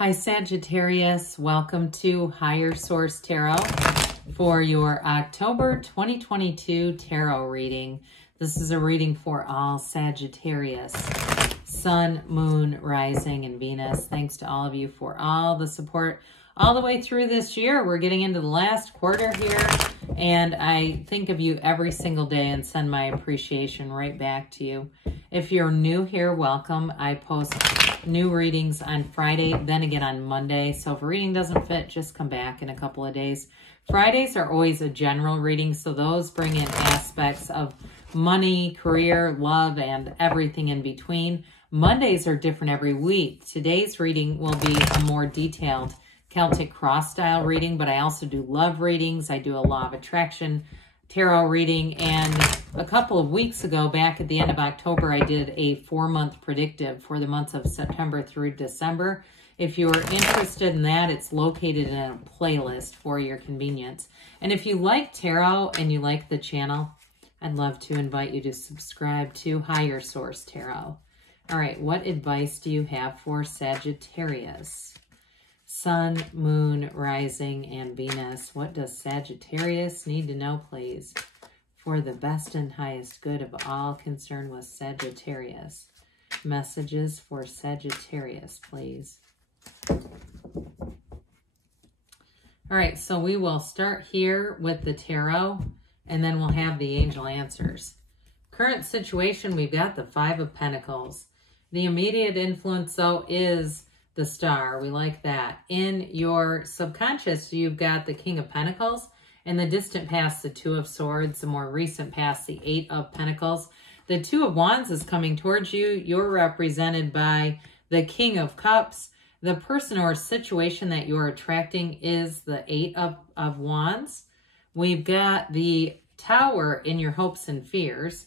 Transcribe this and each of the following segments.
Hi Sagittarius, welcome to Higher Source Tarot for your October 2022 tarot reading. This is a reading for all Sagittarius, Sun, Moon, Rising, and Venus. Thanks to all of you for all the support all the way through this year. We're getting into the last quarter here, and I think of you every single day and send my appreciation right back to you. If you're new here, welcome. I post new readings on Friday, then again on Monday. So if a reading doesn't fit, just come back in a couple of days. Fridays are always a general reading, so those bring in aspects of money, career, love, and everything in between. Mondays are different every week. Today's reading will be a more detailed Celtic cross style reading, but I also do love readings. I do a law of attraction tarot reading, and a couple of weeks ago, back at the end of October, I did a 4-month predictive for the months of September through December. If you're interested in that, it's located in a playlist for your convenience. And if you like tarot and you like the channel, I'd love to invite you to subscribe to Higher Source Tarot. All right, what advice do you have for Sagittarius? Sun, Moon, Rising, and Venus. What does Sagittarius need to know, please, for the best and highest good of all concerned with Sagittarius? Messages for Sagittarius, please. All right, so we will start here with the tarot, and then we'll have the angel answers. Current situation, we've got the Five of Pentacles. The immediate influence, though, is the Star. We like that. In your subconscious, you've got the King of Pentacles. In the distant past, the Two of Swords. The more recent past, the Eight of Pentacles. The Two of Wands is coming towards you. You're represented by the King of Cups. The person or situation that you're attracting is the Eight of Wands. We've got the Tower in your hopes and fears.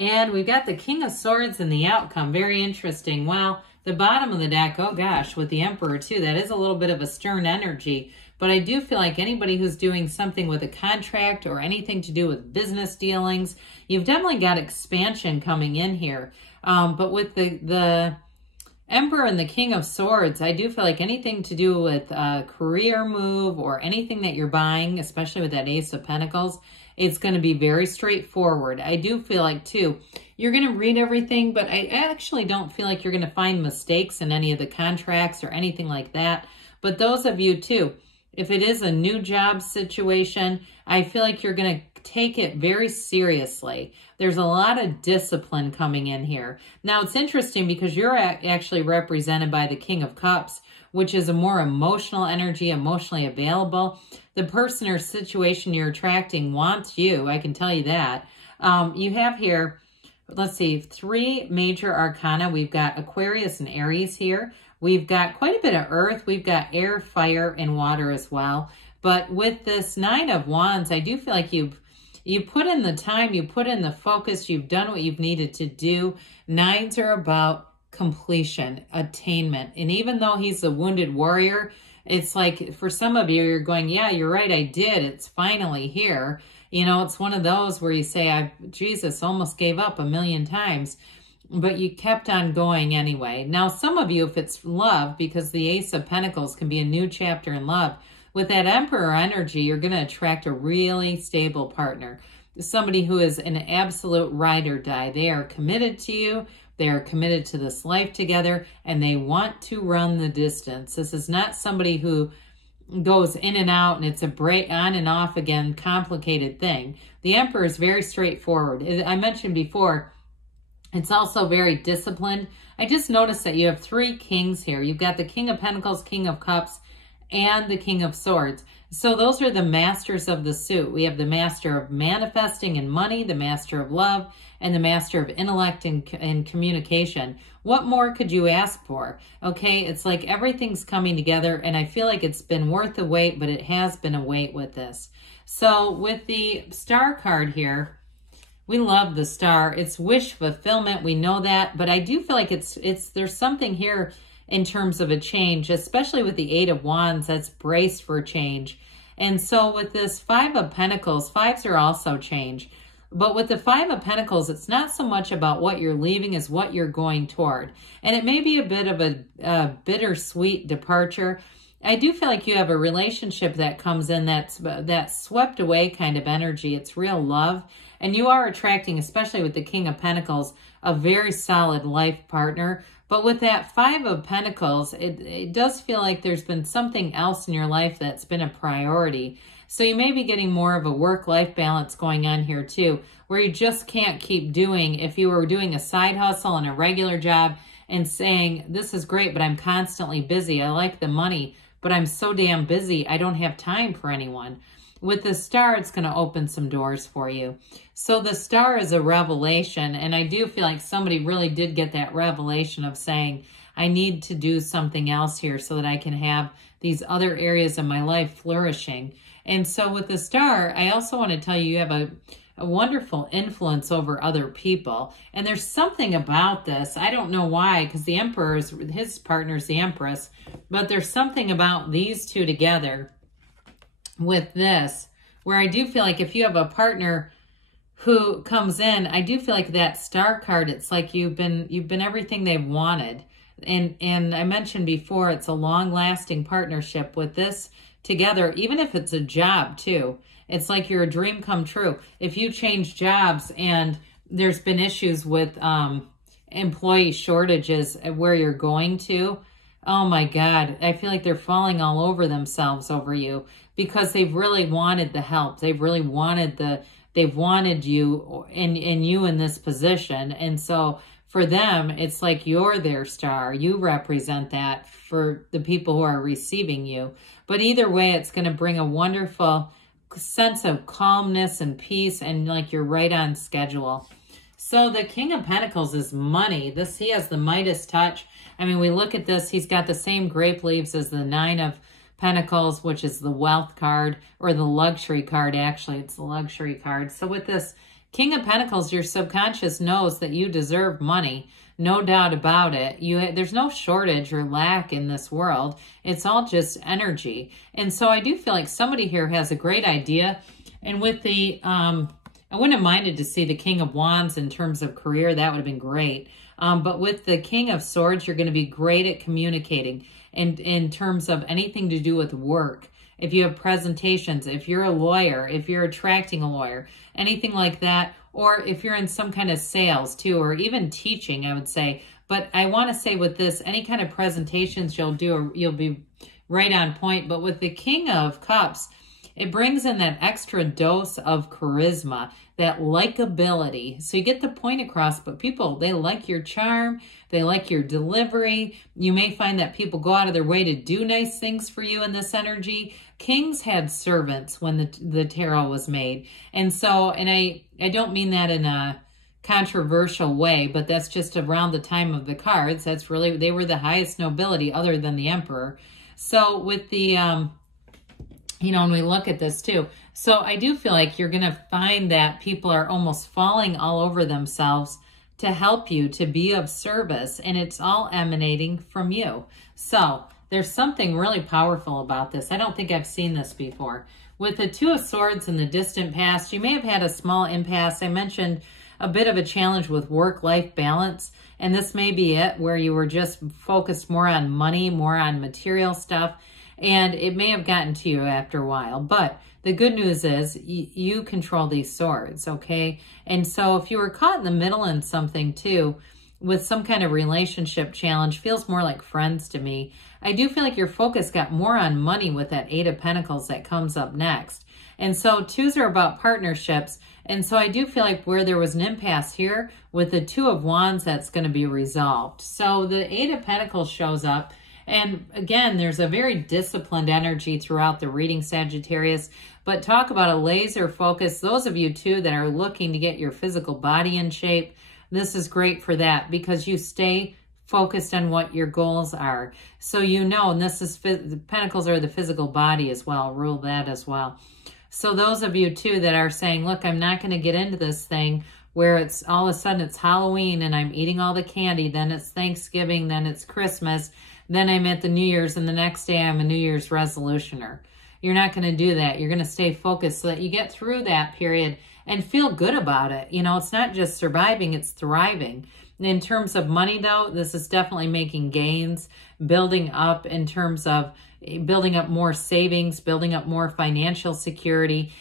And we've got the King of Swords and the outcome. Very interesting. Well, the bottom of the deck, oh gosh, with the Emperor too, that is a little bit of a stern energy. But I do feel like anybody who's doing something with a contract or anything to do with business dealings, you've definitely got expansion coming in here. But with the Emperor and the King of Swords, I do feel like anything to do with a career move or anything that you're buying, especially with that Ace of Pentacles, it's going to be very straightforward. I do feel like, too, you're going to read everything, but I actually don't feel like you're going to find mistakes in any of the contracts or anything like that. But those of you, too, if it is a new job situation, I feel like you're going to take it very seriously. There's a lot of discipline coming in here. Now, it's interesting because you're actually represented by the King of Cups, which is a more emotional energy, emotionally available. The person or situation you're attracting wants you, I can tell you that. You have here, let's see, 3 major arcana. We've got Aquarius and Aries here. We've got quite a bit of earth. We've got air, fire, and water as well. But with this 9 of Wands, I do feel like you put in the time, you put in the focus, you've done what you've needed to do. 9s are about completion, attainment. And even though he's a wounded warrior, it's like for some of you, you're going, yeah, you're right, I did. It's finally here. You know, it's one of those where you say, Jesus almost gave up a million times, but you kept on going anyway. Now, some of you, if it's love, because the Ace of Pentacles can be a new chapter in love, with that Emperor energy, you're going to attract a really stable partner. Somebody who is an absolute ride or die. They are committed to you. They are committed to this life together, and they want to run the distance. This is not somebody who goes in and out, and it's a break on and off again, complicated thing. The Emperor is very straightforward. I mentioned before, it's also very disciplined. I just noticed that you have 3 kings here. You've got the King of Pentacles, King of Cups, and the King of Swords. So those are the masters of the suit. We have the master of manifesting and money, the master of love, and the master of intellect and communication. What more could you ask for? Okay, it's like everything's coming together, and I feel like it's been worth the wait, but it has been a wait with this. So with the Star card here, we love the Star. It's wish fulfillment. We know that, but I do feel like there's something here in terms of a change, especially with the 8 of Wands, that's braced for change. And so with this 5 of Pentacles, 5s are also change. But with the Five of Pentacles, it's not so much about what you're leaving as what you're going toward. And it may be a bit of a bittersweet departure. I do feel like you have a relationship that comes in that's swept away kind of energy. It's real love. And you are attracting, especially with the King of Pentacles, a very solid life partner. But with that Five of Pentacles, it does feel like there's been something else in your life that's been a priority. So you may be getting more of a work-life balance going on here too, where you just can't keep doing, if you were doing a side hustle and a regular job and saying, this is great, but I'm constantly busy. I like the money, but I'm so damn busy, I don't have time for anyone. With the Star, it's going to open some doors for you. So the Star is a revelation, and I do feel like somebody really did get that revelation of saying, I need to do something else here so that I can have these other areas of my life flourishing. And so with the Star, I also want to tell you, you have a wonderful influence over other people. And there's something about this. I don't know why, because the Emperor, his partner is the Empress. But there's something about these two together with this, where I do feel like if you have a partner who comes in, I do feel like that Star card, it's like you've been everything they've wanted. And I mentioned before, it's a long-lasting partnership with this together, even if it's a job too. It's like you're a dream come true. If you change jobs and there's been issues with employee shortages at where you're going to, oh my God, I feel like they're falling all over themselves over you because they've really wanted the help. They've really wanted they've wanted you and you in this position. And so for them, it's like you're their star. You represent that for the people who are receiving you. But either way, it's going to bring a wonderful sense of calmness and peace, and like you're right on schedule. So the King of Pentacles is money. He has the Midas touch. I mean, we look at this, he's got the same grape leaves as the Nine of Pentacles, which is the wealth card, or the luxury card. Actually, it's the luxury card. So with this King of Pentacles, your subconscious knows that you deserve money. No doubt about it. There's no shortage or lack in this world. It's all just energy. And so I do feel like somebody here has a great idea. And with the, I wouldn't have minded to see the King of Wands in terms of career. That would have been great. But with the King of Swords, you're going to be great at communicating in terms of anything to do with work. If you have presentations, if you're a lawyer, if you're attracting a lawyer, anything like that, or if you're in some kind of sales too, or even teaching, I would say. But I want to say with this, any kind of presentations you'll do, you'll be right on point. But with the King of Cups, it brings in that extra dose of charisma, that likability. So you get the point across, but people, they like your charm. They like your delivery. You may find that people go out of their way to do nice things for you in this energy. Kings had servants when the tarot was made. And so, and I don't mean that in a controversial way, but that's just around the time of the cards. That's really, they were the highest nobility other than the Emperor. So with the, you know, when we look at this too. So I do feel like you're going to find that people are almost falling all over themselves to help you, to be of service, and it's all emanating from you. So there's something really powerful about this. I don't think I've seen this before. With the Two of Swords in the distant past, you may have had a small impasse. I mentioned a bit of a challenge with work-life balance, and this may be it, where you were just focused more on money, more on material stuff, and it may have gotten to you after a while. But the good news is you control these swords, okay? And so if you were caught in the middle in something too, with some kind of relationship challenge, feels more like friends to me. I do feel like your focus got more on money with that Eight of Pentacles that comes up next. And so twos are about partnerships. And so I do feel like where there was an impasse here, with the Two of Wands, that's going to be resolved. So the Eight of Pentacles shows up. And again, there's a very disciplined energy throughout the reading, Sagittarius. But talk about a laser focus. Those of you too that are looking to get your physical body in shape, this is great for that because you stay focused on what your goals are. So you know, and this is, the Pentacles are the physical body as well. Rule that as well. So those of you too that are saying, look, I'm not going to get into this thing where it's all of a sudden it's Halloween and I'm eating all the candy, then it's Thanksgiving, then it's Christmas, then I'm at the New Year's, and the next day I'm a New Year's resolutioner. You're not going to do that. You're going to stay focused so that you get through that period and feel good about it. You know, it's not just surviving, it's thriving. In terms of money, though, this is definitely making gains, building up in terms of building up more savings, building up more financial security.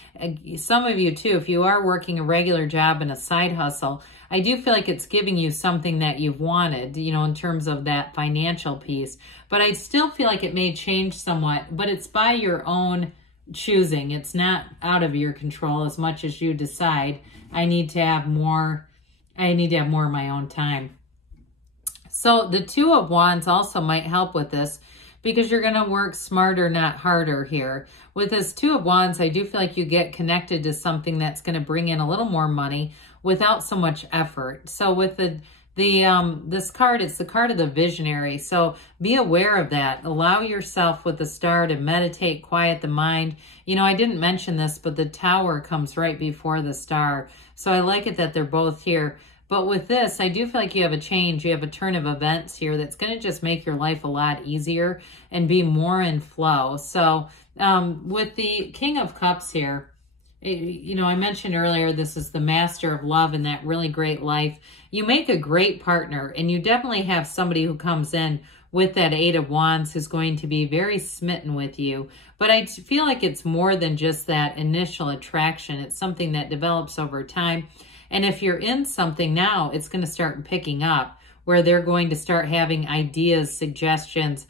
Some of you, too, if you are working a regular job and a side hustle, I do feel like it's giving you something that you've wanted, you know, in terms of that financial piece. But I still feel like it may change somewhat, but it's by your own choosing. It's not out of your control as much as you decide, I need to have more of my own time. So the Two of Wands also might help with this, because you're going to work smarter, not harder here. With this Two of Wands, I do feel like you get connected to something that's going to bring in a little more money without so much effort. So with this card, it's the card of the visionary. So be aware of that. Allow yourself with the Star to meditate, quiet the mind. You know, I didn't mention this, but the Tower comes right before the Star. So I like it that they're both here. But with this, I do feel like you have a change. You have a turn of events here that's going to just make your life a lot easier and be more in flow. So with the King of Cups here, you know, I mentioned earlier, this is the master of love and that really great life. You make a great partner, and you definitely have somebody who comes in with that Eight of Wands who's going to be very smitten with you. But I feel like it's more than just that initial attraction. It's something that develops over time. And if you're in something now, it's going to start picking up, where they're going to start having ideas, suggestions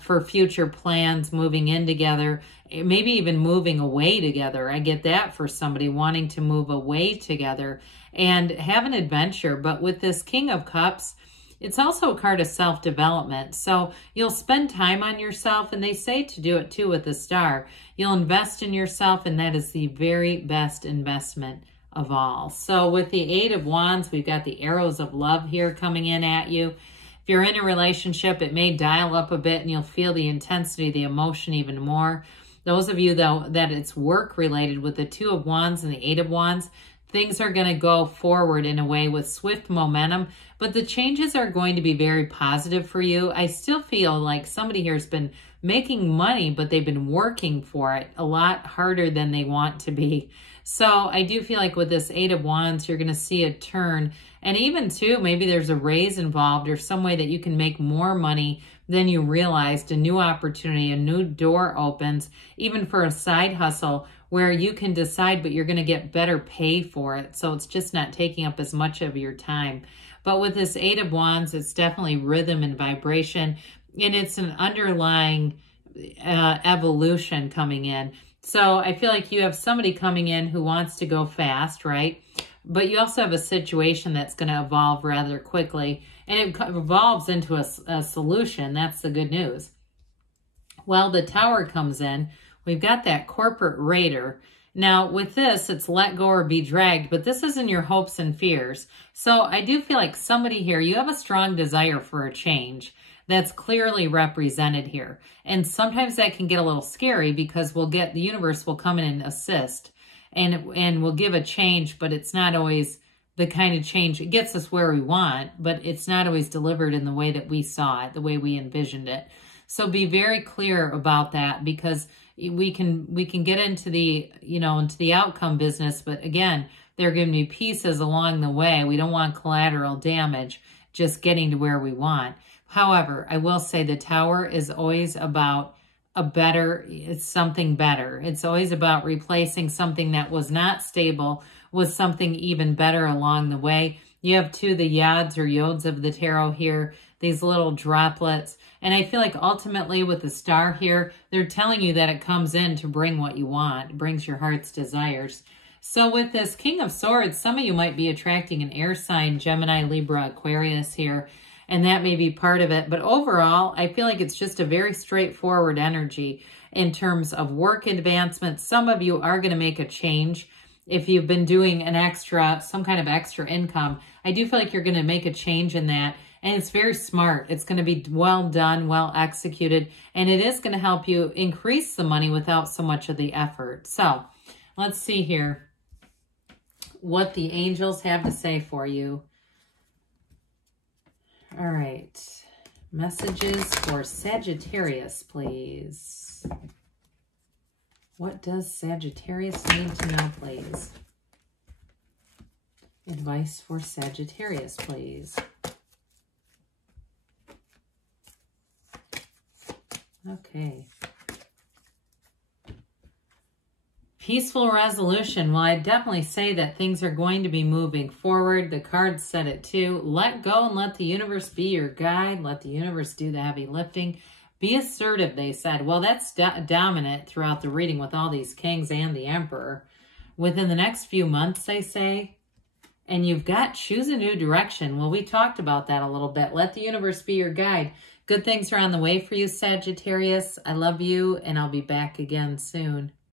for future plans, moving in together, maybe even moving away together. I get that for somebody wanting to move away together and have an adventure. But with this King of Cups, it's also a card of self-development. So you'll spend time on yourself, and they say to do it too with the Star. You'll invest in yourself, and that is the very best investment of all. So with the Eight of Wands, we've got the arrows of love here coming in at you. If you're in a relationship, it may dial up a bit and you'll feel the intensity, the emotion even more. Those of you, though, that it's work related with the Two of Wands and the Eight of Wands, things are going to go forward in a way with swift momentum, but the changes are going to be very positive for you. I still feel like somebody here has been making money, but they've been working for it a lot harder than they want to be. So I do feel like with this Eight of Wands, you're going to see a turn. And even too, maybe there's a raise involved or some way that you can make more money than you realized. A new opportunity, a new door opens, even for a side hustle where you can decide, but you're going to get better pay for it. So it's just not taking up as much of your time. But with this Eight of Wands, it's definitely rhythm and vibration. And it's an underlying evolution coming in. So I feel like you have somebody coming in who wants to go fast, right? But you also have a situation that's going to evolve rather quickly. And it evolves into a solution. That's the good news. Well, the Tower comes in. We've got that corporate raider. Now, with this, it's let go or be dragged, but this isn't your hopes and fears. So I do feel like somebody here, you have a strong desire for a change that's clearly represented here. And sometimes that can get a little scary because the universe will come in and assist and will give a change, but it's not always the kind of change. It gets us where we want, but it's not always delivered in the way that we saw it, the way we envisioned it. So be very clear about that, because we can get into the outcome business, but again, there are going to be pieces along the way. We don't want collateral damage just getting to where we want. However, I will say the Tower is always about it's something better. It's always about replacing something that was not stable with something even better along the way. You have the yods or yods of the tarot here, these little droplets. And I feel like ultimately with the Star here, they're telling you that it comes in to bring what you want. It brings your heart's desires. So with this King of Swords, some of you might be attracting an air sign, Gemini, Libra, Aquarius here. And that may be part of it. But overall, I feel like it's just a very straightforward energy in terms of work advancement. Some of you are going to make a change. If you've been doing some kind of extra income, I do feel like you're going to make a change in that. And it's very smart. It's going to be well done, well executed. And it is going to help you increase the money without so much of the effort. So let's see here what the angels have to say for you. All right. Messages for Sagittarius, please. What does Sagittarius need to know, please? Advice for Sagittarius, please. Okay. Peaceful resolution. Well, I definitely say that things are going to be moving forward. The cards said it too. Let go and let the universe be your guide. Let the universe do the heavy lifting. Be assertive, they said. Well, that's dominant throughout the reading with all these kings and the emperor. Within the next few months, they say. And you've got choose a new direction. Well, we talked about that a little bit. Let the universe be your guide. Good things are on the way for you, Sagittarius. I love you, and I'll be back again soon.